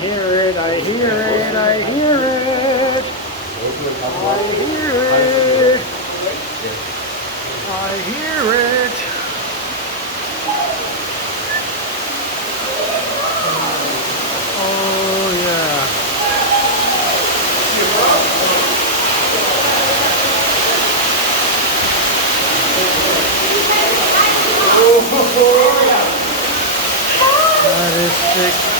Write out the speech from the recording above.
hear it, I hear it, I hear it. I hear it. I hear it. Oh yeah. That is sick.